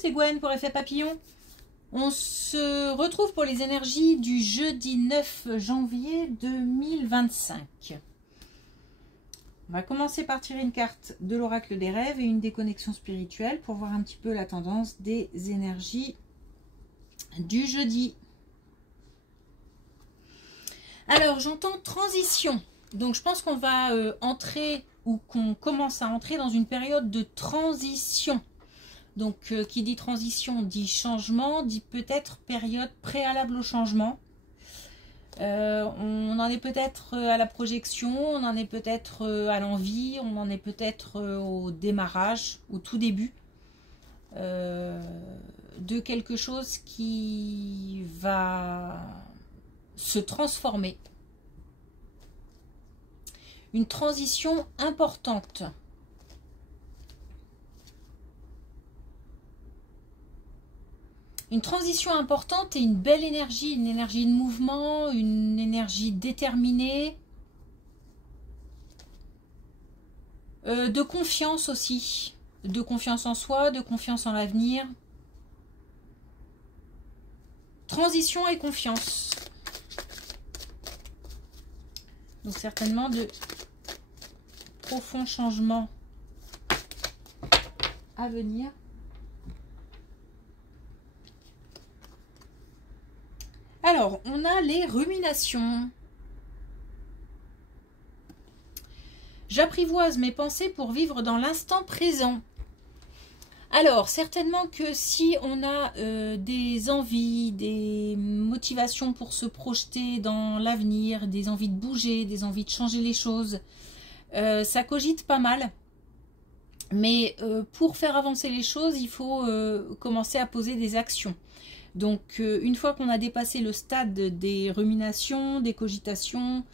c'est Gwen pour Effet Papillon. On se retrouve pour les énergies du jeudi 9 janvier 2025. On va commencer par tirer une carte de l'oracle des rêves et une des connexions spirituelles pour voir un petit peu la tendance des énergies du jeudi. Alors, j'entends transition. Donc, je pense qu'on va entrer ou qu'on commence à entrer dans une période de transition. Donc, qui dit transition dit changement, dit peut-être période préalable au changement. On en est peut-être à la projection, on en est peut-être à l'envie, on en est peut-être au démarrage, au tout début de quelque chose qui va se transformer. Une transition importante. Une transition importante et une belle énergie, une énergie de mouvement, une énergie déterminée, de confiance aussi, de confiance en soi, de confiance en l'avenir. Transition et confiance. Donc certainement de profonds changements à venir. Alors, on a les ruminations. J'apprivoise mes pensées pour vivre dans l'instant présent. Alors, certainement que si on a des envies, des motivations pour se projeter dans l'avenir, des envies de bouger, des envies de changer les choses, ça cogite pas mal. Mais pour faire avancer les choses, il faut commencer à poser des actions. Donc, une fois qu'on a dépassé le stade des ruminations, des cogitations,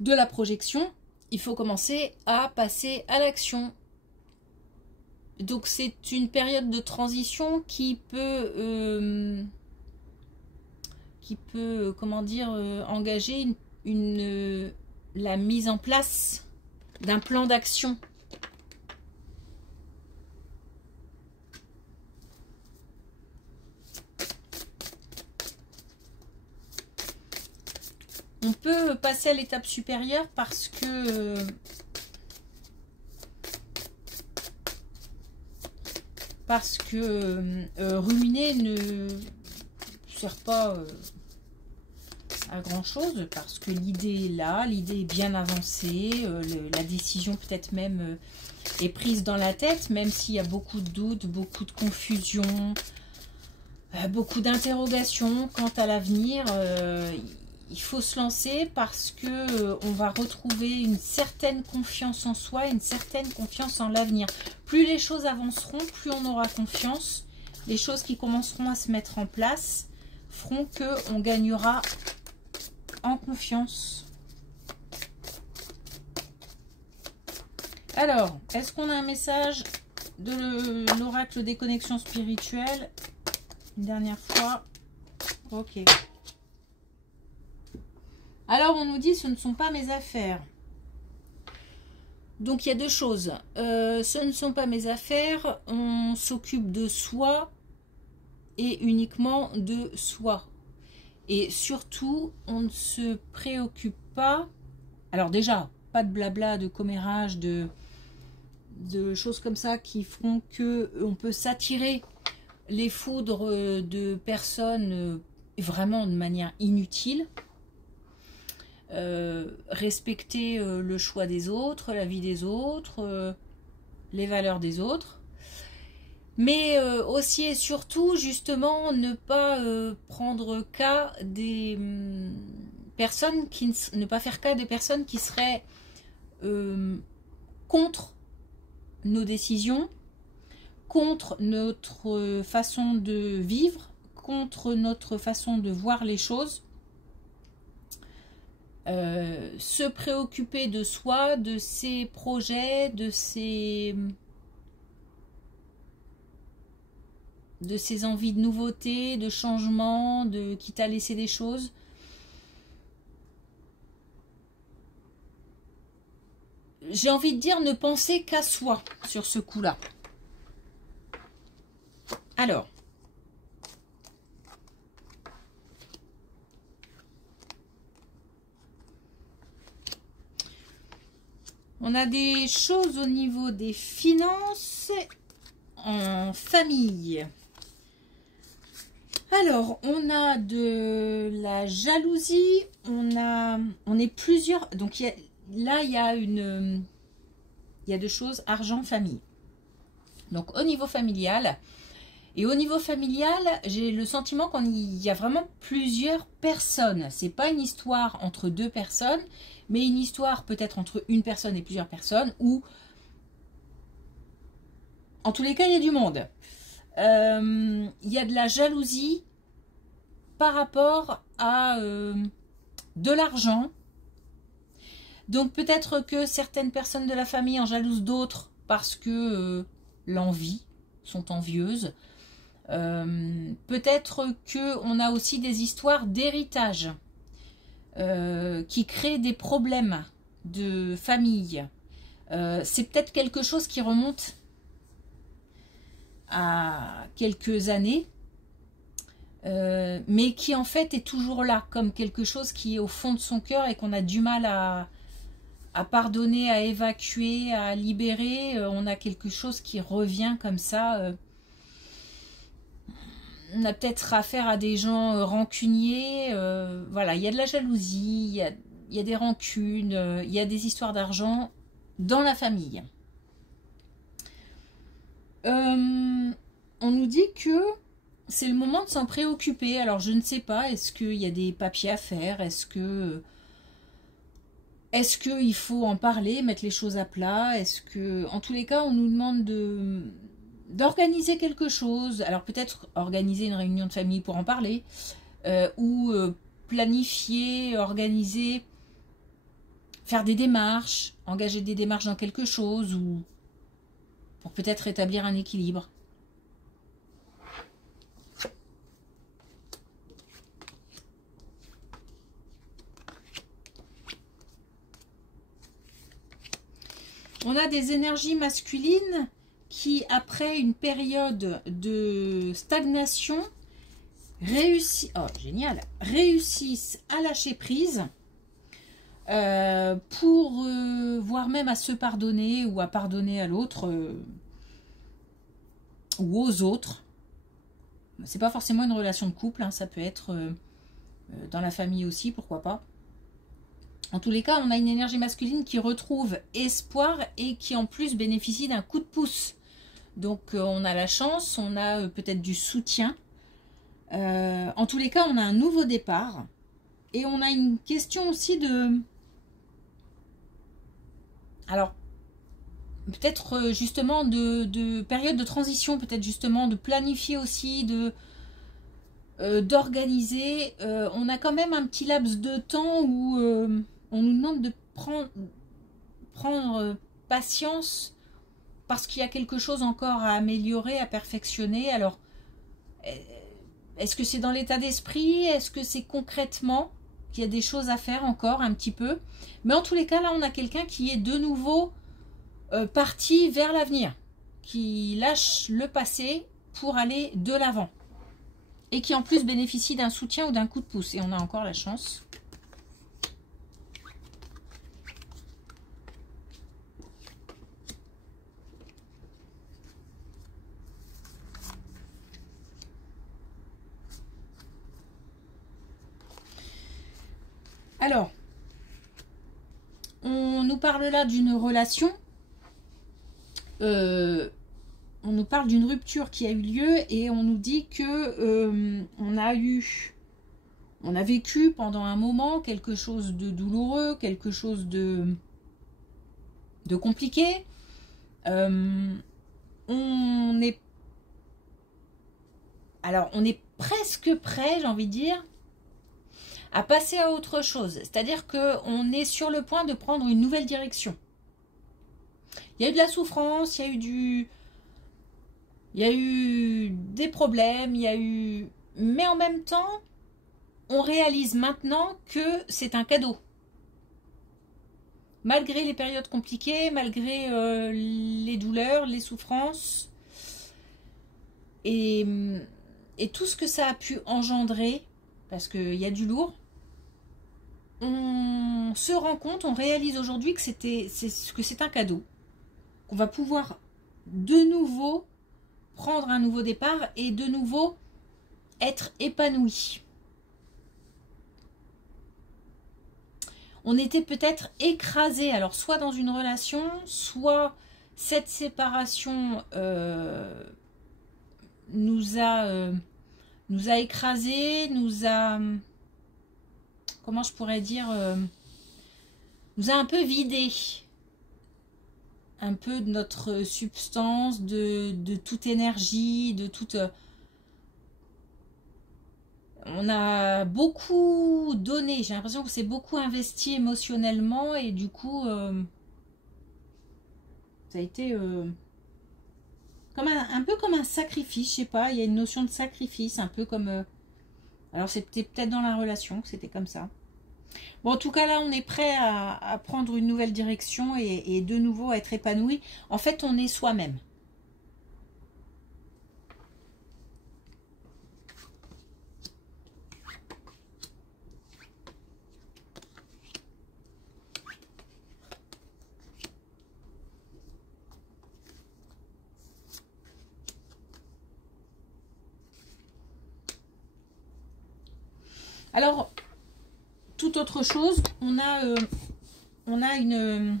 de la projection, il faut commencer à passer à l'action. Donc, c'est une période de transition qui peut comment dire, engager la mise en place d'un plan d'action. On peut passer à l'étape supérieure parce que ruminer ne sert pas à grand chose, parce que l'idée est là, l'idée est bien avancée, la décision peut-être même est prise dans la tête, même s'il y a beaucoup de doutes, beaucoup de confusion, beaucoup d'interrogations quant à l'avenir. Il faut se lancer parce que on va retrouver une certaine confiance en soi, une certaine confiance en l'avenir. Plus les choses avanceront, plus on aura confiance. Les choses qui commenceront à se mettre en place feront qu'on gagnera en confiance. Alors, est-ce qu'on a un message de l'oracle des connexions spirituelles? Une dernière fois. Ok. Alors, on nous dit, ce ne sont pas mes affaires. Donc, il y a deux choses. Ce ne sont pas mes affaires. On s'occupe de soi et uniquement de soi. Et surtout, on ne se préoccupe pas. Alors déjà, pas de blabla, de commérage, de choses comme ça qui feront qu'on peut s'attirer les foudres de personnes vraiment de manière inutile. Respecter le choix des autres, la vie des autres, les valeurs des autres, mais aussi et surtout justement ne pas prendre cas des personnes ne pas faire cas des personnes qui seraient contre nos décisions, contre notre façon de vivre, contre notre façon de voir les choses. Se préoccuper de soi, de ses projets, de ses envies de nouveauté, de changement, quitte à laisser des choses. J'ai envie de dire ne penser qu'à soi sur ce coup-là. Alors, on a des choses au niveau des finances en famille. Alors, on a de la jalousie, on est plusieurs. Donc là, il y a deux choses, argent, famille. Donc au niveau familial, et au niveau familial, j'ai le sentiment qu'il y a vraiment plusieurs personnes. C'est pas une histoire entre deux personnes, mais une histoire peut-être entre une personne et plusieurs personnes, ou en tous les cas, il y a du monde. Il y a de la jalousie par rapport à de l'argent. Donc peut-être que certaines personnes de la famille en jalousent d'autres parce que l'envie, sont envieuses. Peut-être qu'on a aussi des histoires d'héritage qui créent des problèmes de famille. C'est peut-être quelque chose qui remonte à quelques années, mais qui en fait est toujours là, comme quelque chose qui est au fond de son cœur et qu'on a du mal à pardonner, à évacuer, à libérer. On a quelque chose qui revient comme ça. On a peut-être affaire à des gens rancuniers. Voilà, il y a de la jalousie, il y a des rancunes, il y a des histoires d'argent dans la famille. On nous dit que c'est le moment de s'en préoccuper. Alors je ne sais pas, est-ce qu'il y a des papiers à faire? Est-ce qu'il faut en parler, mettre les choses à plat? Est-ce que, en tous les cas, on nous demande d'organiser quelque chose? Alors peut-être organiser une réunion de famille pour en parler, ou planifier, organiser, faire des démarches, engager des démarches dans quelque chose, ou pour peut-être établir un équilibre. On a des énergies masculines qui, après une période de stagnation, réussissent à lâcher prise, pour voire même à se pardonner ou à pardonner à l'autre ou aux autres. C'est pas forcément une relation de couple, hein, ça peut être dans la famille aussi, pourquoi pas. En tous les cas, on a une énergie masculine qui retrouve espoir et qui en plus bénéficie d'un coup de pouce. Donc on a la chance, on a peut-être du soutien. En tous les cas, on a un nouveau départ. Et on a une question aussi de... Alors, peut-être justement de période de transition, peut-être justement de planifier aussi, d'organiser. On a quand même un petit laps de temps où on nous demande de prendre patience parce qu'il y a quelque chose encore à améliorer, à perfectionner. Alors, est-ce que c'est dans l'état d'esprit? Est-ce que c'est concrètement qu'il y a des choses à faire encore un petit peu? Mais en tous les cas, là, on a quelqu'un qui est de nouveau parti vers l'avenir, qui lâche le passé pour aller de l'avant. Et qui en plus bénéficie d'un soutien ou d'un coup de pouce. Et on a encore la chance. Alors, on nous parle là d'une relation. On nous parle d'une rupture qui a eu lieu et on nous dit que on a vécu pendant un moment quelque chose de douloureux, quelque chose de compliqué. On est presque prêt, j'ai envie de dire, à passer à autre chose. C'est-à-dire qu'on est sur le point de prendre une nouvelle direction. Il y a eu de la souffrance, il y a eu des problèmes, mais en même temps, on réalise maintenant que c'est un cadeau. Malgré les périodes compliquées, malgré les douleurs, les souffrances, Et, et tout ce que ça a pu engendrer, parce qu'il y a du lourd, on se rend compte, on réalise aujourd'hui que c'est un cadeau, qu'on va pouvoir de nouveau prendre un nouveau départ et de nouveau être épanoui. On était peut-être écrasé, alors soit dans une relation, soit cette séparation nous a écrasé, nous a, comment je pourrais dire, nous a un peu vidé, un peu de notre substance, de toute énergie, de toute... On a beaucoup donné, j'ai l'impression que c'est beaucoup investi émotionnellement et du coup, ça a été comme un peu comme un sacrifice, je sais pas, il y a une notion de sacrifice, un peu comme... alors c'était peut-être dans la relation que c'était comme ça. Bon, en tout cas, là, on est prêt à prendre une nouvelle direction et de nouveau à être épanoui. En fait, on est soi-même. Alors, toute autre chose, on a une...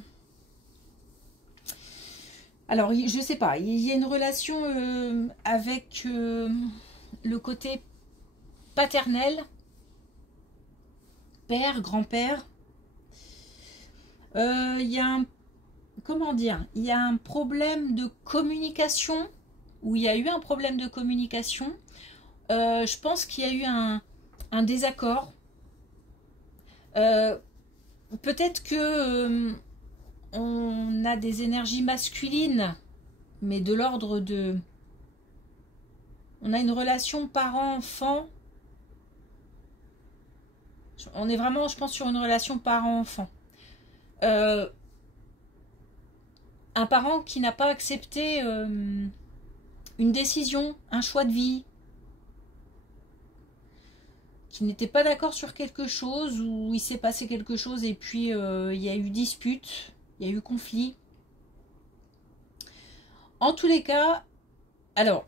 alors, je sais pas, il y a une relation avec le côté paternel, père, grand-père. Il y a un... comment dire? Il y a un problème de communication, ou il y a eu un problème de communication. Je pense qu'il y a eu un désaccord. Peut-être que on a des énergies masculines, mais de l'ordre de... On a une relation parent-enfant. On est vraiment, je pense, sur une relation parent-enfant. Un parent qui n'a pas accepté une décision, un choix de vie, qui n'était pas d'accord sur quelque chose, ou il s'est passé quelque chose et puis il y a eu dispute, il y a eu conflit. En tous les cas, alors,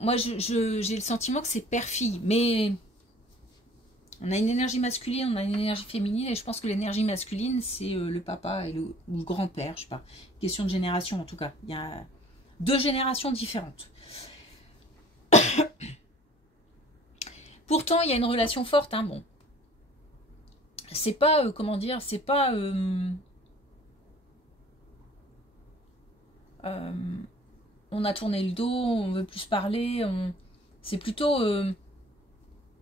moi j'ai le sentiment que c'est père-fille, mais on a une énergie masculine, on a une énergie féminine, et je pense que l'énergie masculine, c'est le papa ou le grand-père, je sais pas. Question de génération en tout cas. Il y a 2 générations différentes. Pourtant, il y a une relation forte, hein, bon. C'est pas, comment dire, c'est pas... on a tourné le dos, on veut plus parler, c'est plutôt...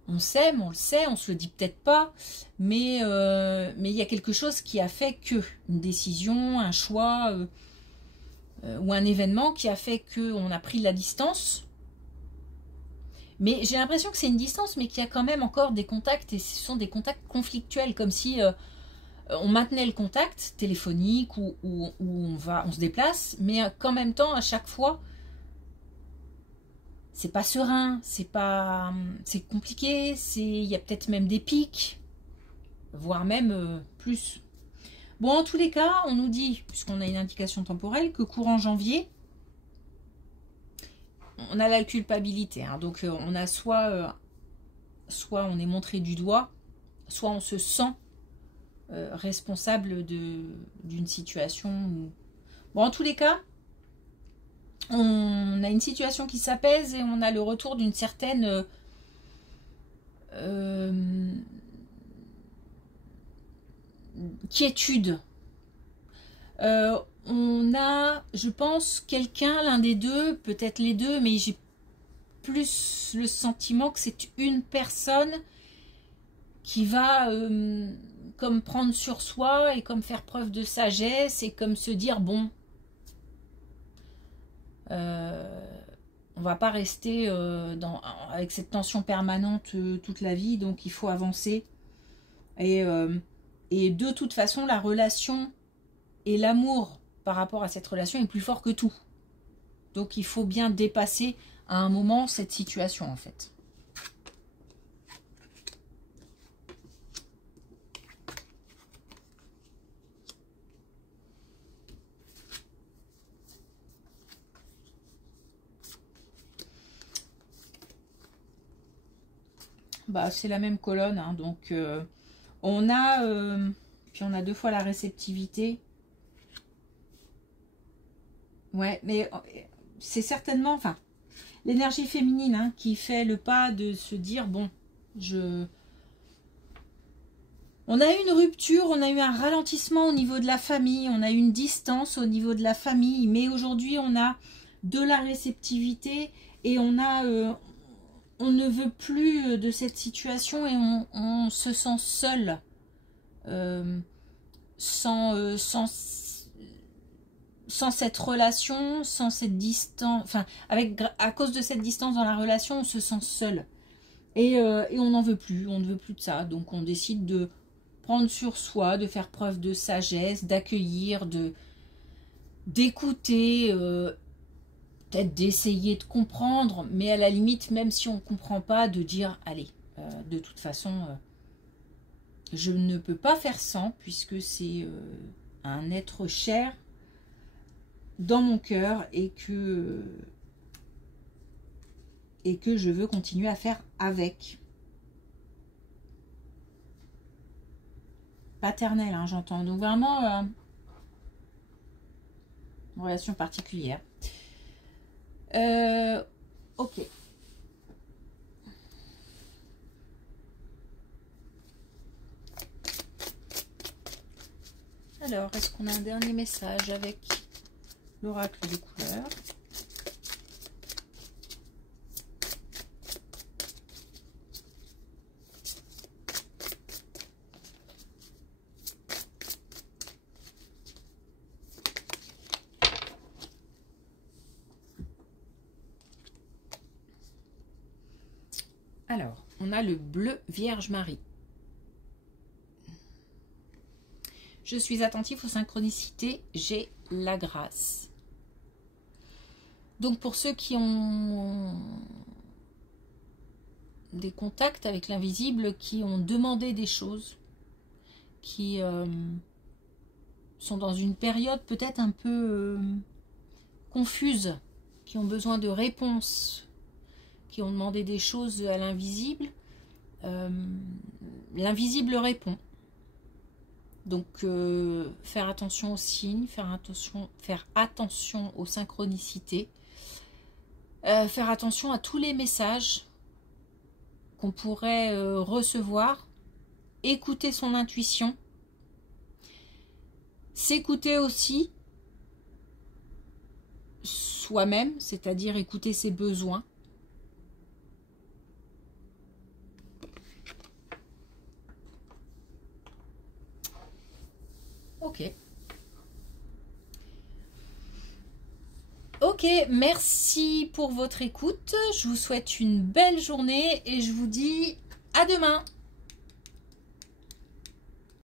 on s'aime, on le sait, on se le dit peut-être pas, mais il y a quelque chose qui a fait que, une décision, un choix, ou un événement qui a fait qu'on a pris de la distance. Mais j'ai l'impression que c'est une distance, mais qu'il y a quand même encore des contacts, et ce sont des contacts conflictuels, comme si on maintenait le contact téléphonique ou on se déplace, mais qu'en même temps, à chaque fois, c'est pas serein, c'est compliqué, il y a peut-être même des pics, voire même plus. Bon, en tous les cas, on nous dit, puisqu'on a une indication temporelle, que courant janvier, on a la culpabilité, hein, donc on a soit on est montré du doigt, soit on se sent responsable d'une situation. Bon, en tous les cas, on a une situation qui s'apaise et on a le retour d'une certaine quiétude. On a, je pense, quelqu'un, l'un des deux, peut-être les deux, mais j'ai plus le sentiment que c'est une personne qui va comme prendre sur soi et comme faire preuve de sagesse et comme se dire, bon, on va pas rester avec cette tension permanente toute la vie, donc il faut avancer. Et de toute façon, la relation et l'amour par rapport à cette relation est plus fort que tout. Donc il faut bien dépasser à un moment cette situation en fait. Bah, c'est la même colonne, hein, donc on a puis on a 2 fois la réceptivité. Ouais, mais c'est certainement, enfin, l'énergie féminine hein, qui fait le pas de se dire bon, on a eu une rupture, on a eu un ralentissement au niveau de la famille, on a eu une distance au niveau de la famille, mais aujourd'hui on a de la réceptivité et on ne veut plus de cette situation et on se sent seul sans cette relation, sans cette distance, enfin à cause de cette distance dans la relation, on se sent seul et on n'en veut plus, on ne veut plus de ça, donc on décide de prendre sur soi, de faire preuve de sagesse, d'accueillir, d'écouter, peut-être d'essayer de comprendre, mais à la limite, même si on ne comprend pas, de dire, allez, de toute façon, je ne peux pas faire sans, puisque c'est un être cher dans mon cœur et que je veux continuer à faire avec. Paternelle, hein, j'entends. Donc vraiment, une relation particulière. Ok. Alors, est-ce qu'on a un dernier message avec l'oracle de couleur? Alors, on a le bleu Vierge Marie. Je suis attentif aux synchronicités, j'ai la grâce. Donc pour ceux qui ont des contacts avec l'invisible, qui ont demandé des choses, qui sont dans une période peut-être un peu confuse, qui ont besoin de réponses, qui ont demandé des choses à l'invisible, l'invisible répond. Donc faire attention aux signes, faire attention aux synchronicités, faire attention à tous les messages qu'on pourrait recevoir, écouter son intuition, s'écouter aussi soi-même, c'est-à-dire écouter ses besoins. Ok. Ok, merci pour votre écoute. Je vous souhaite une belle journée et je vous dis à demain.